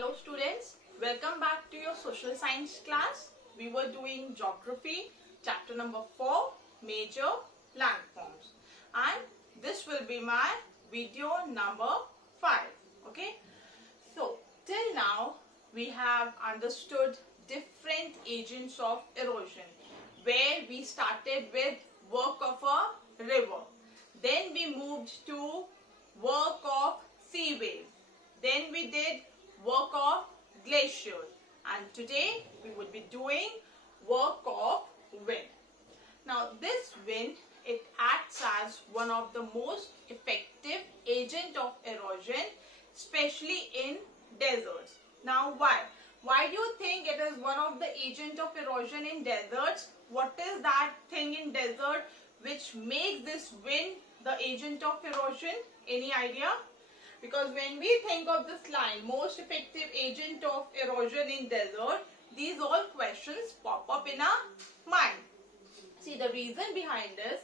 Hello students, welcome back to your social science class. We were doing geography, chapter number 4, major landforms, and this will be my video number 5. Okay, so till now we have understood different agents of erosion, where we started with work of a river, then we moved to work of sea wave, then we did work of glaciers, and today we will be doing work of wind. Now this wind, it acts as one of the most effective agent of erosion, especially in deserts. Now why? Why do you think it is one of the agent of erosion in deserts? What is that thing in desert which makes this wind the agent of erosion? Any idea? Because when we think of this line, most effective agent of erosion in desert, these all questions pop up in our mind. See, the reason behind this,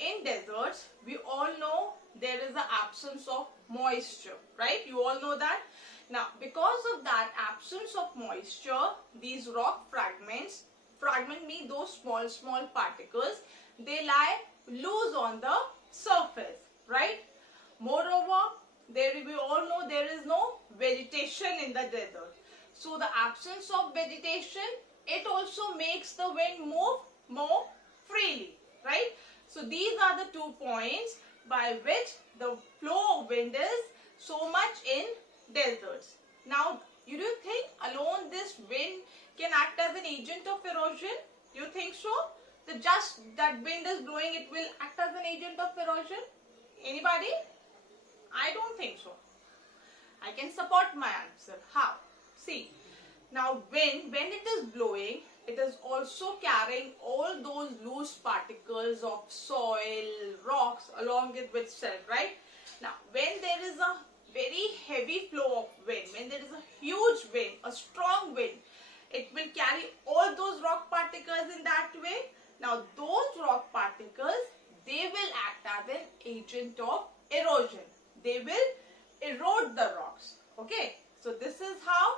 in deserts, we all know there is an absence of moisture, right? You all know that. Now, because of that absence of moisture, these rock fragments, fragment mean those small particles, they lie loose on the surface, right? Moreover, we all know there is no vegetation in the desert. So the absence of vegetation, it also makes the wind move more freely, right? So these are the 2 points by which the flow of wind is so much in deserts. Now, you do think alone this wind can act as an agent of erosion? You think so? Just that wind is blowing, it will act as an agent of erosion? Anybody? I don't think so. I can support my answer. How? See, now wind, when it is blowing, it is also carrying all those loose particles of soil, rocks along it with itself, right? Now, when there is a very heavy flow of wind, when there is a huge wind, a strong wind, it will carry all those rock particles in that way. Now, those rock particles, they will act as an agent of erosion. They will erode the rocks. Okay, so this is how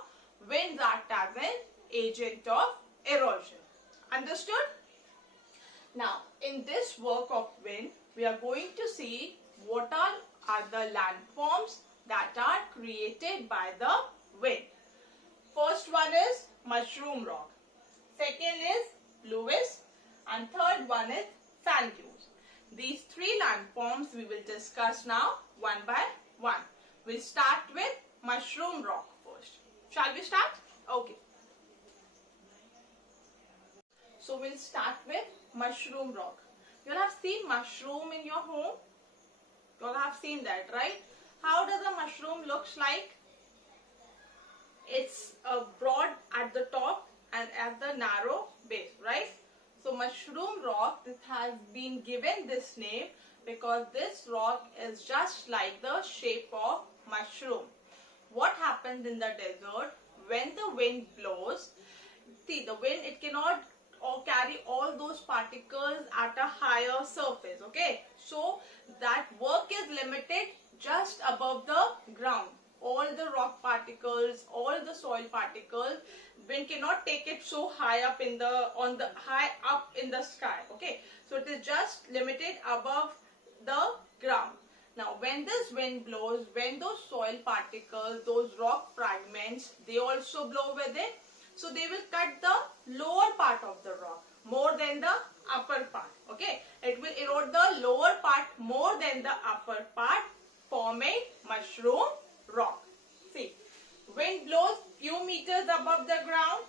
winds act as an agent of erosion. Understood? Now, in this work of wind, we are going to see what are the landforms that are created by the wind. First one is mushroom rock. Second is Lewis, and third one is sand dunes. These 3 landforms we will discuss now one by one. We'll start with mushroom rock first. Shall we start? Okay. So we'll start with mushroom rock. You'll have seen mushroom in your home. You'll have seen that, right? How does a mushroom looks like? It's broad at the top and at the narrow base, right? So mushroom rock, this has been given this name because this rock is just like the shape of mushroom. What happens in the desert when the wind blows? See, the wind, it cannot carry all those particles at a higher surface, okay? So that work is limited just above the ground. All the rock particles, all the soil particles, wind cannot take it so high up in the high up in the sky. Okay, so it is just limited above the ground. Now, when this wind blows, when those soil particles, those rock fragments, they also blow with it, so they will cut the lower part of the rock more than the upper part. Okay, it will erode the lower part more than the upper part, forming mushroom rock. See, wind blows few meters above the ground.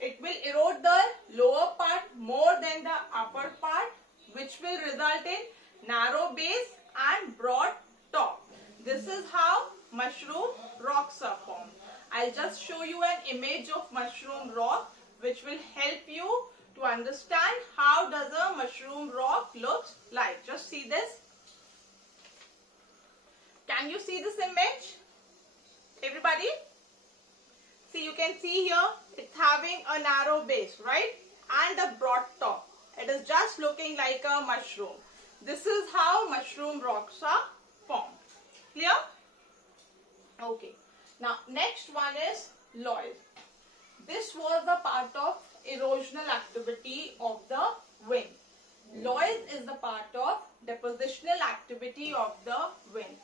It will erode the lower part more than the upper part, which will result in narrow base and broad top. This is how mushroom rocks are formed. I'll just show you an image of mushroom rock, which will help you to understand how does a mushroom rock looks like. Just see this. Can you see this image? Everybody? See, you can see here, it's having a narrow base, right? And a broad top. It is just looking like a mushroom. This is how mushroom rocks are formed. Clear? Okay. Now next one is loess. This was the part of erosional activity of the wind. Loess is the part of depositional activity of the wind.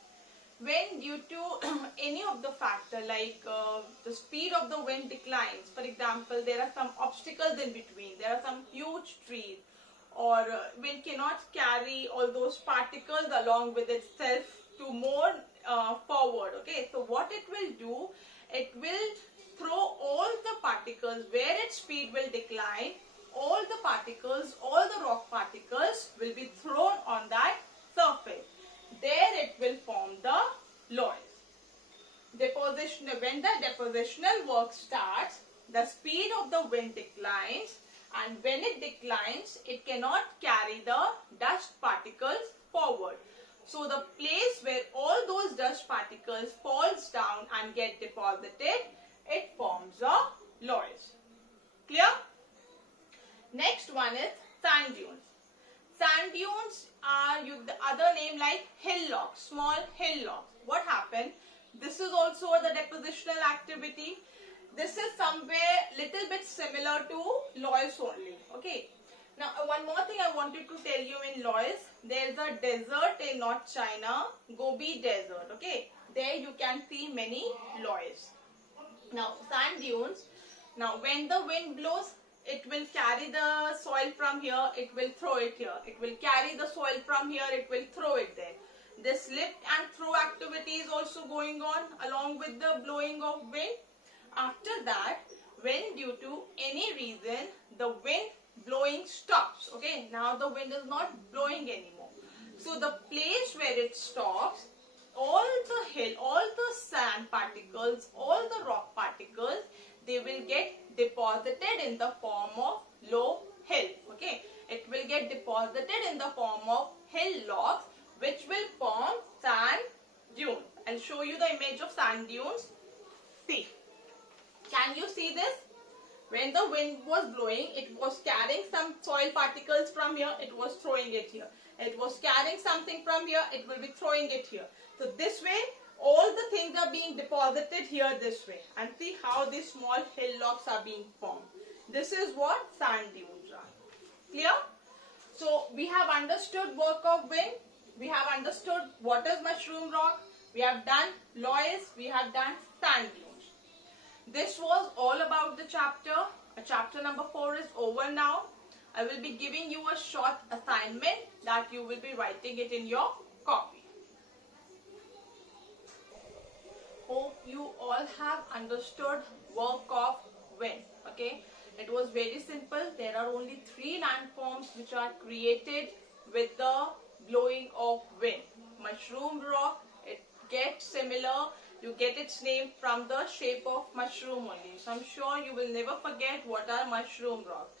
When due to any of the factor like the speed of the wind declines, for example, there are some obstacles in between, there are some huge trees, or wind cannot carry all those particles along with itself to more forward. Okay, so what it will do, it will throw all the particles where its speed will decline, all the particles, all the rock particles will be thrown on that surface. There it will form the loess. When the depositional work starts, the speed of the wind declines, and when it declines, it cannot carry the dust particles forward. So the place where all those dust particles falls down and get deposited, it forms a loess. Clear? Next one is sand dunes. Sand dunes are the other name like hillocks, small hillocks. What happened? This is also the depositional activity. This is somewhere little bit similar to loess only. Okay. Now one more thing I wanted to tell you in loess. There is a desert in North China, Gobi Desert. Okay. There you can see many loess. Now sand dunes. Now when the wind blows, it will carry the soil from here, it will throw it here. It will carry the soil from here, it will throw it there. This lift and throw activity is also going on along with the blowing of wind. After that, when due to any reason the wind blowing stops, okay, now the wind is not blowing anymore. So the place where it stops, all the hill, all the sand particles, all the rock particles, they will get deposited in the form of low hill. Okay, it will get deposited in the form of hillocks, which will form sand dunes. I'll show you the image of sand dunes. See, can you see this? When the wind was blowing, it was carrying some soil particles from here, it was throwing it here. It was carrying something from here, it will be throwing it here. So this way, all the things are being deposited here this way. And see how these small hillocks are being formed. This is what sand dunes are. Clear? So we have understood work of wind. We have understood what is mushroom rock. We have done loess. We have done sand dunes. This was all about the chapter. Chapter number 4 is over now. I will be giving you a short assignment that you will be writing it in your copy. Hope you all have understood work of wind. Okay, it was very simple. There are only 3 landforms which are created with the blowing of wind. Mushroom rock, it gets similar. You get its name from the shape of mushroom only. So I'm sure you will never forget what are mushroom rocks.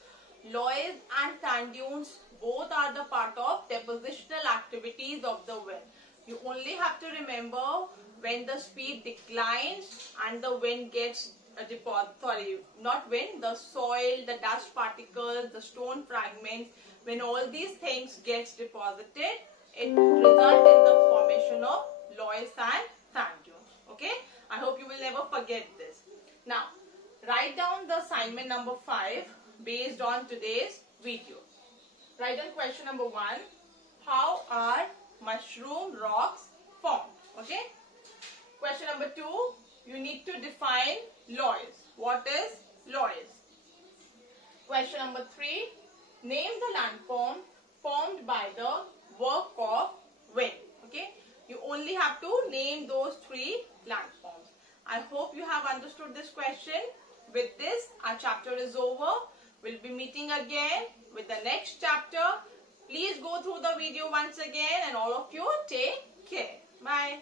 Loess and sand dunes, both are the part of depositional activities of the wind. You only have to remember when the speed declines and the wind gets the soil, the dust particles, the stone fragments, when all these things gets deposited, it results in the formation of loess and sand dunes. Okay, I hope you will never forget this. Now, write down the assignment number 5 based on today's video. Write down question number 1. How are mushroom rocks formed? Okay. Question number 2, you need to define loess. What is loess? Question number 3, name the landform formed by the work of wind. Okay, you only have to name those 3 landforms. I hope you have understood this question. With this, our chapter is over. We'll be meeting again with the next chapter. Please go through the video once again, and all of you take care. Bye.